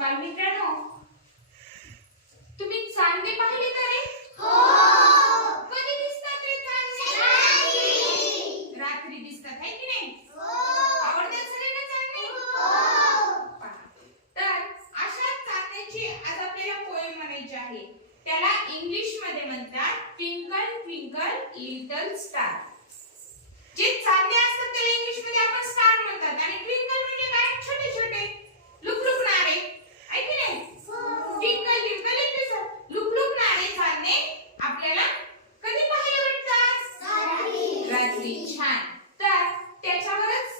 बालमित्रांनो तुम्ही चांदणे पाहिले का रे? हो. कधी दिसतात रे चांदणे. रात्री दिसतात आहे की नाही? हो. हो. तर अशा आपल्याला आहे. त्याला इंग्लिशमध्ये म्हणतात ट्विंकल ट्विंकल लिटल स्टार जे चांदणे असतात त्याला इंग्लिशमध्ये आपण रात्री छान. तर त्याच्यावरच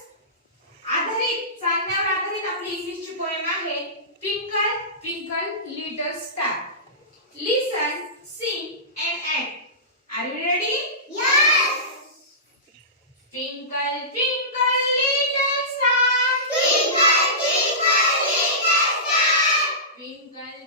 आधारित चालण्यावर आधारित आपली इंग्लिशची पोएम आहे twinkle twinkle little star listen sing and act are you ready twinkle twinkle little star twinkle twinkle